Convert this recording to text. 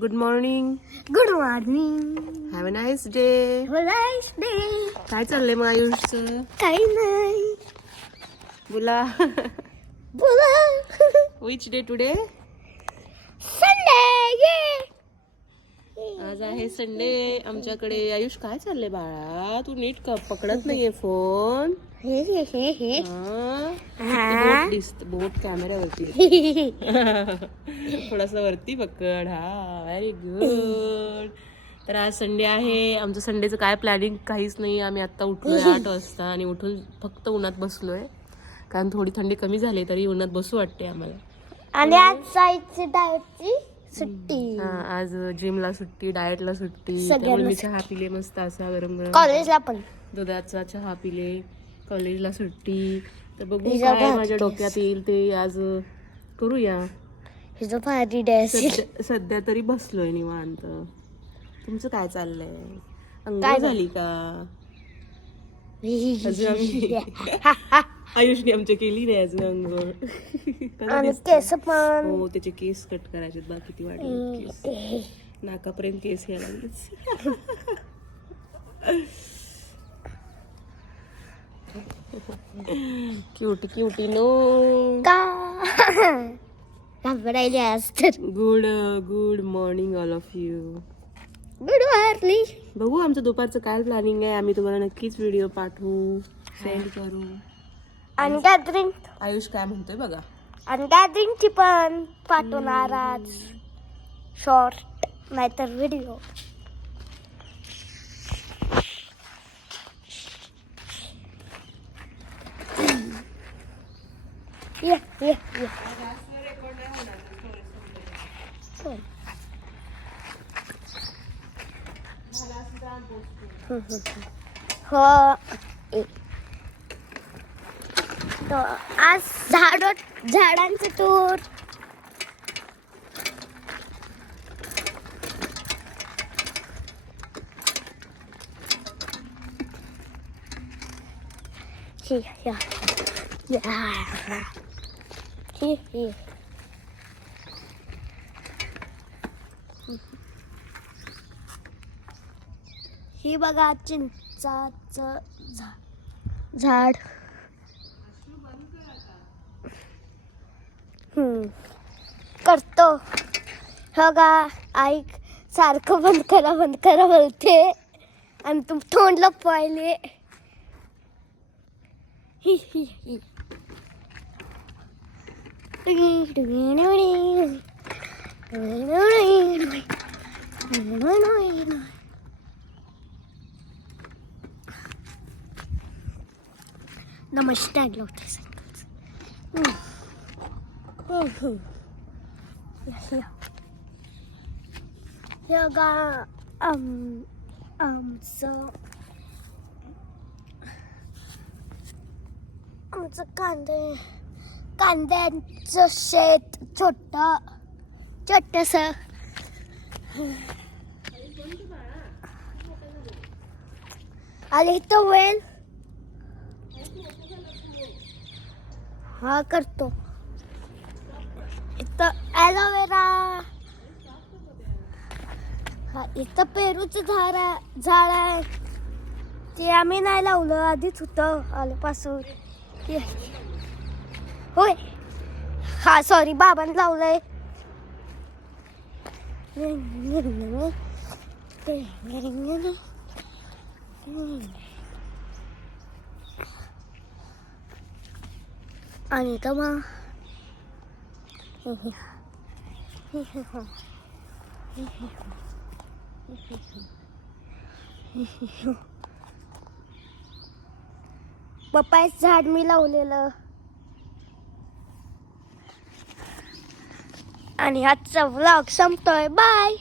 Good morning. Good morning. Have a nice day. Nice day. काय चाललंय मग आयुषचं? काही नाही. बोला. बोला. Which day today? संडे. आज आहे संडे. आमच्याकडे आयुष काय चाललंय बाळा? तू नीट पकडत नाहीये फोन. बोट कॅमेऱ्यावरती. थोडासा वरती पकड. हा, व्हेरी गुड. तर आज संडे आहे. आमचं संडेचं काय प्लॅनिंग काहीच नाही. आम्ही आता उठलोय 8 वाजता आणि उठून फक्त उन्हात बसलोय, कारण थोडी थंडी कमी झाली तरी उन्हात बसू वाटते आम्हाला. आणि आज साईडची डायटची सुट्टी. हा, आज जिमला सुट्टी, डाएटला सुट्टी. त्यामुळे मी चहा पिले मस्त असा गरम गरम. कॉलेजला पण दुधाचा चहा पिले. कॉलेजला सुट्टी. तर बघू काय माझ्या डोक्यात येईल ते आज करूया. हिजो भारी डे. सध्या तरी बसलोय निवांत. तुमचं काय चाललंय? अंघोळ झाली का? आयुषने आमच्या केली नाही अजून अंघोळ. आणि केस पण. हो, त्याचे केस कट करायचे, बाकी ती वाढली केस. नाकापर्यंत केस यायला लागले. क्यूटी क्यूटी नो का घाबरायले आज तर. Good morning all of you. Good morning. बघू आमचं दुपारचं काय प्लॅनिंग आहे. आम्ही तुम्हाला नक्कीच व्हिडिओ पाठवू, सेंड करू. आणि गॅदरिंग. आयुष काय म्हणतोय बघा. आणि गॅदरिंगची पण पाठवणार आज. शॉर्ट नाहीतर व्हिडिओ. ये. हो. तो आज झाडांचं टूर. ही बघा चिंचाचं झाड. करतो. हो का, आई सारखं बंद करा बोलते आणि तुम तोंड लपवायले. नमस्कार लावते. योगा आमचं कांद्यांचं शेत छोटस. आली तो वेल. हा करतो. इथं ॲलोवेरा. हा, इथं पेरूचं झाड आहे. ते आम्ही नाही लावलं, आधीच होतं आल्यापासून. होय. हा सॉरी, बाबांनी लावलंय. आणि तर मग पप्पाचं झाड मी लावलेलं. आणि आजचा व्लॉग संपतोय. बाय.